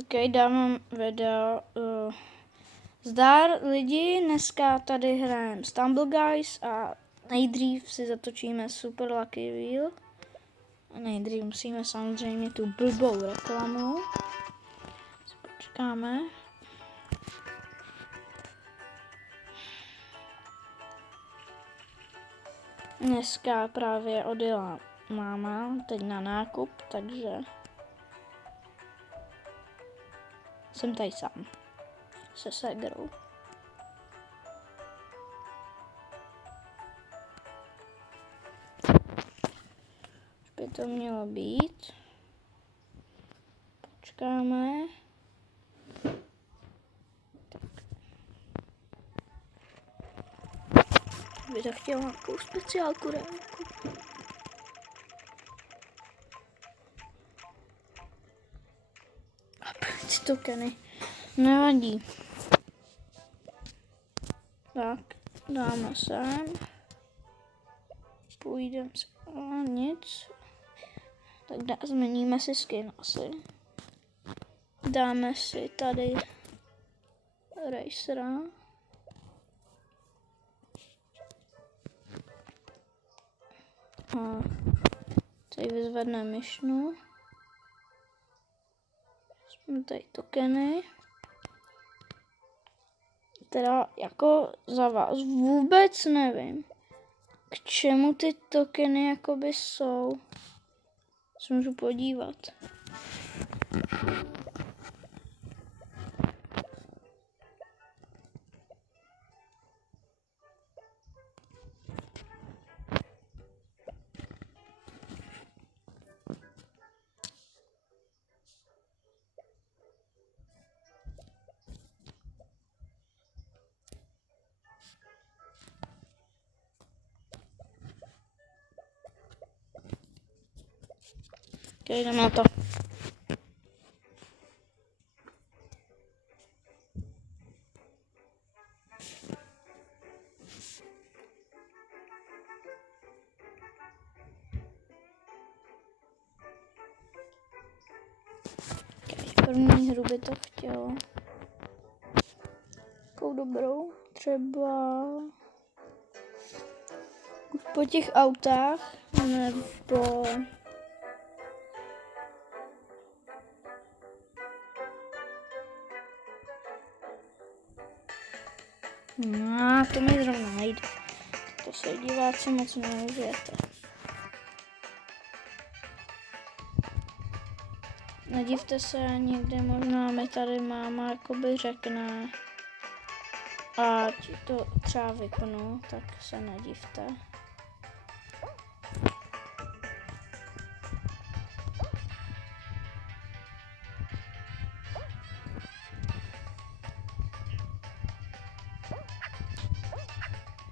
Ok, dávám video. Zdar lidi, dneska tady hrajeme Stumble Guys a nejdřív si zatočíme Super Lucky Wheel. A nejdřív musíme samozřejmě tu blbou reklamu. Počkáme. Dneska právě odjela máma teď na nákup, takže jsem tady sám se ségrou. Už by to mělo být. Počkáme. By to chtělo nějakou speciálku remku. A proč tokeny? Nevadí. Tak, dáme sem. Půjdeme se. Nic. Tak změníme si skin asi. Dáme si tady Racera. A tady vyzvedneme myšnu. Jsme tady tokeny. Teda jako za vás vůbec nevím, k čemu ty tokeny jakoby jsou. Se můžu podívat. Okay, jdeme na to. Okay, první hru by to chtělo. Takovou dobrou. Třeba už po těch autách nebo no, to mi zrovna nejde. To se diváci moc neužijete. Nedivte se, někdy možná mi tady máma jakoby řekne, ať to třeba vypnu, tak se nedivte.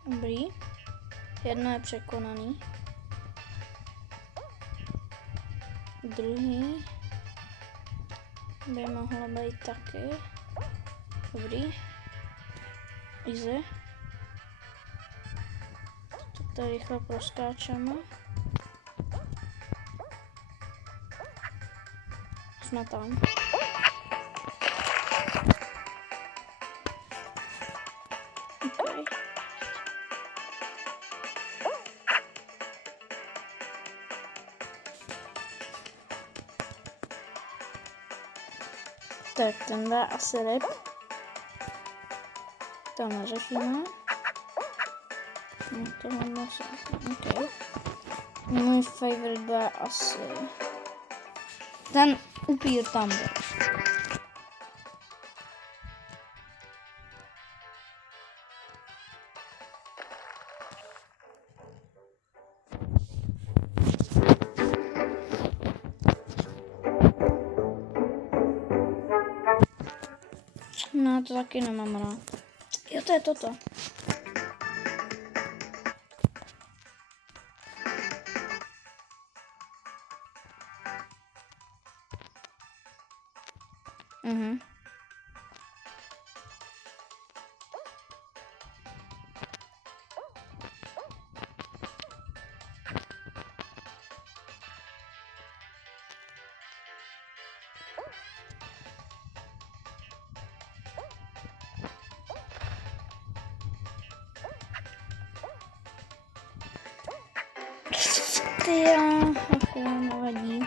Dobrý. Jedno je překonaný. Druhý by mohlo být taky. Dobrý. Easy. Tak to rychle proskáčeme. Jsme tam. Okay. Tak ten dá asi ryb. To neřešíme. No to mám asi. Okay. Můj favorite bude asi ten upír tam byl. No to taky nemám rád. Jo, to je toto. Tyjo, ach jo, nevadí.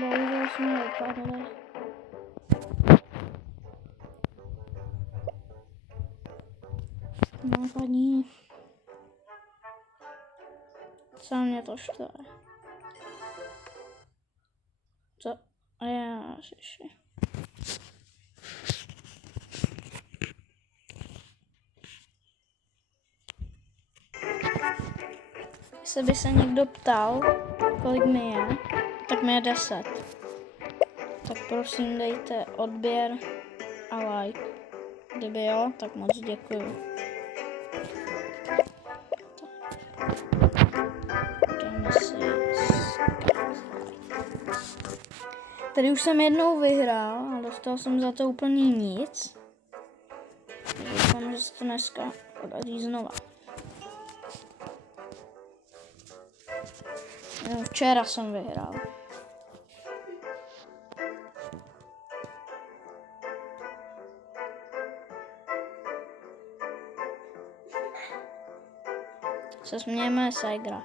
Bohužel jsme vypadli. Nevadí. Co mě to štve? Co? Ježiši. Jestli by se někdo ptal, kolik mi je, tak mi je 10. Tak prosím dejte odběr a like. Kdyby jo, tak moc děkuju. Dáme si tady už jsem jednou vyhrál a dostal jsem za to úplně nic. Doufám, že se to dneska podaří znova. Včera jsem vyhrál. Se smějeme Sajgra.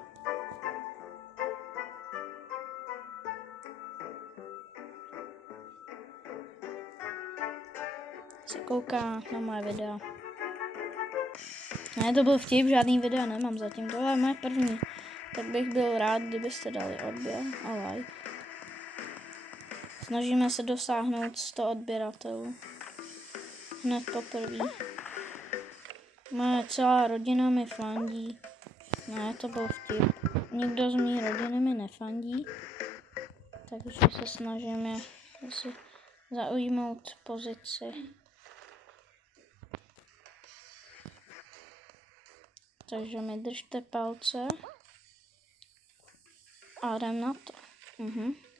Se kouká na moje videa. Ne, to byl vtip, žádný videa nemám zatím, tohle je moje první. Tak bych byl rád, kdybyste dali odběr a like. Snažíme se dosáhnout 100 odběratelů. Hned poprvé. Moje celá rodina mi fandí. Ne, to byl vtip. Nikdo z mý rodiny mi nefandí. Takže se snažíme si zaujmout pozici. Takže mi držte palce. A jdem na to.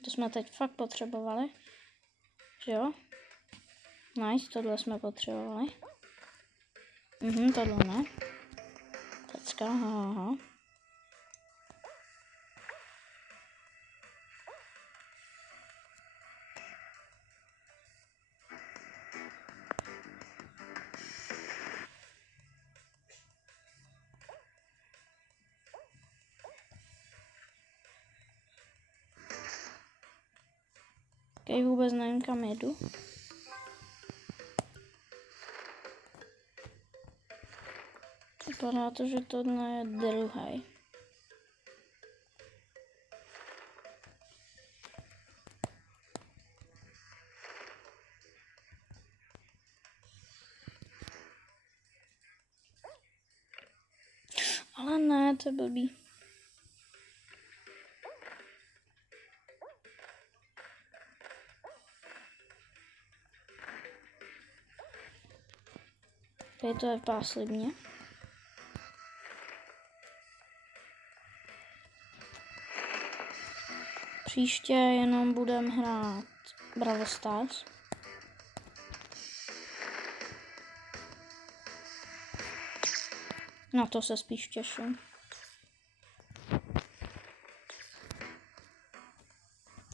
To jsme teď fakt potřebovali. Že jo? Nice, tohle jsme potřebovali. Tohle ne. Tecka, haha. Okay, vůbec nevím, kam jedu. Vypadá to, že tohle je druhý. Ale ne, to je blbý. Tady to vypadá slibně. Příště jenom budeme hrát Brawl Stars. Na to se spíš těším.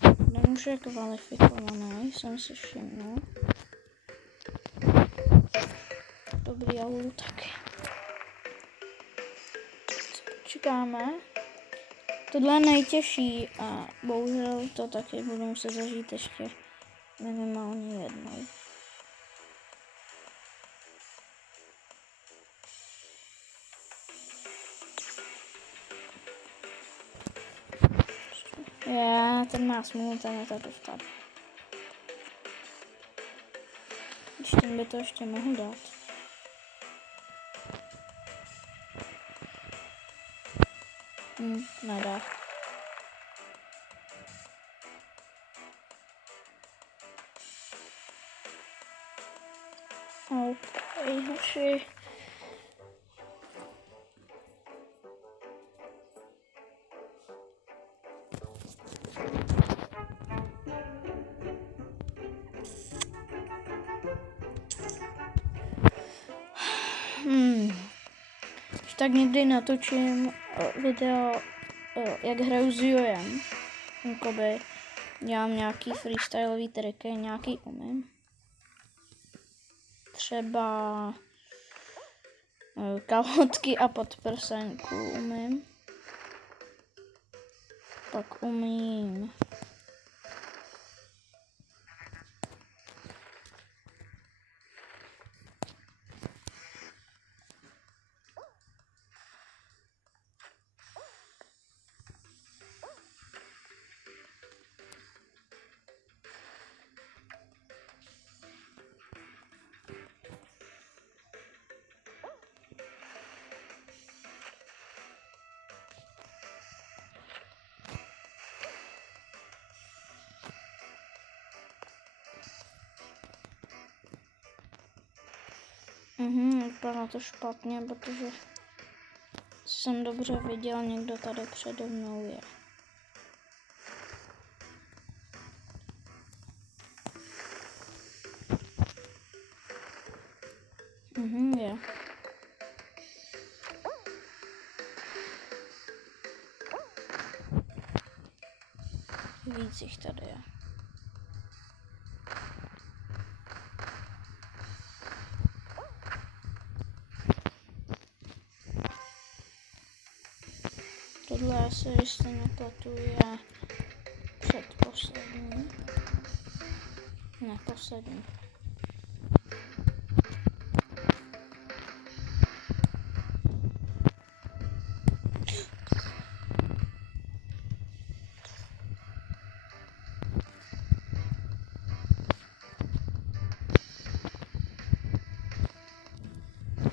Ten už je kvalifikovaný, jsem si všiml. Dobrý, já budu taky. Čekáme. Tohle je nejtěžší a bohužel to taky budu muset zažít ještě minimálně jednou. Ten má smůlu, ten je to dostat. Když ten by to ještě mohl dát. Nedá. OK, hoši. Když tak někdy natočím video, jak hraju s Jojem. Jakoby dělám nějaký freestyleový triky, nějaký umím. Třeba kalhotky a podprsenku umím. Pak umím vypadá to špatně, protože jsem dobře viděl, někdo tady přede mnou je. Je. Víc jich tady je. Tohle se, jestli nepletu, je předposlední. Ne, poslední.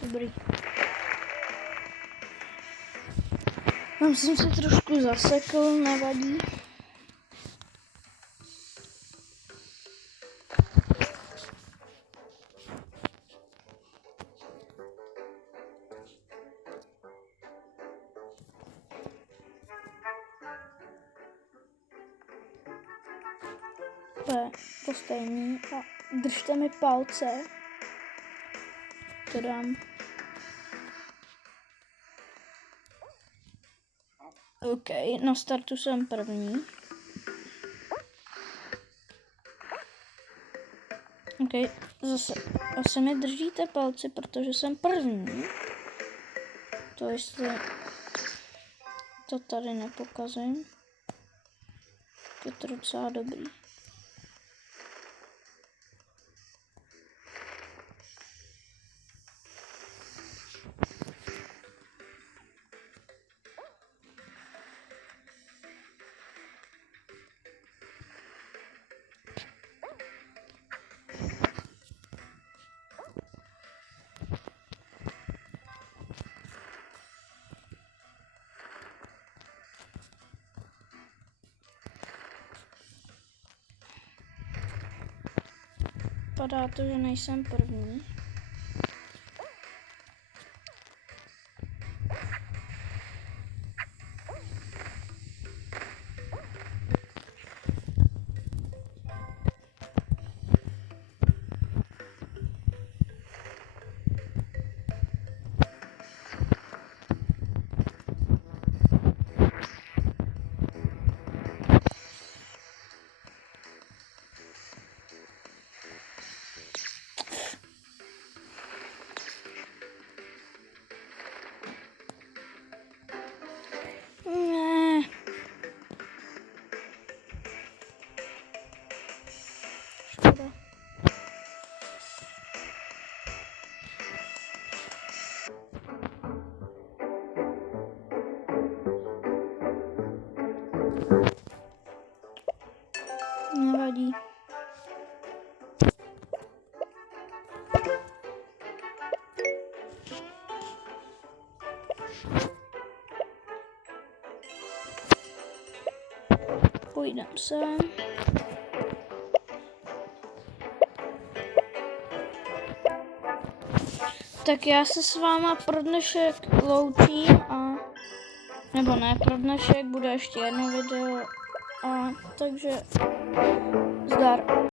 Dobrý. Tam jsem se trošku zasekl, nevadí. To stejný a držte mi palce. To dám. OK, na startu jsem první. OK, zase mi držíte palce, protože jsem první. To jestli to tady nepokazím. Je to docela dobrý. Vypadá to, že nejsem první. Nevadí. Půjdem sem. Tak já se s váma pro dnešek loučím a... Nebo ne, pro dnešek bude ještě jedno video a takže zdar.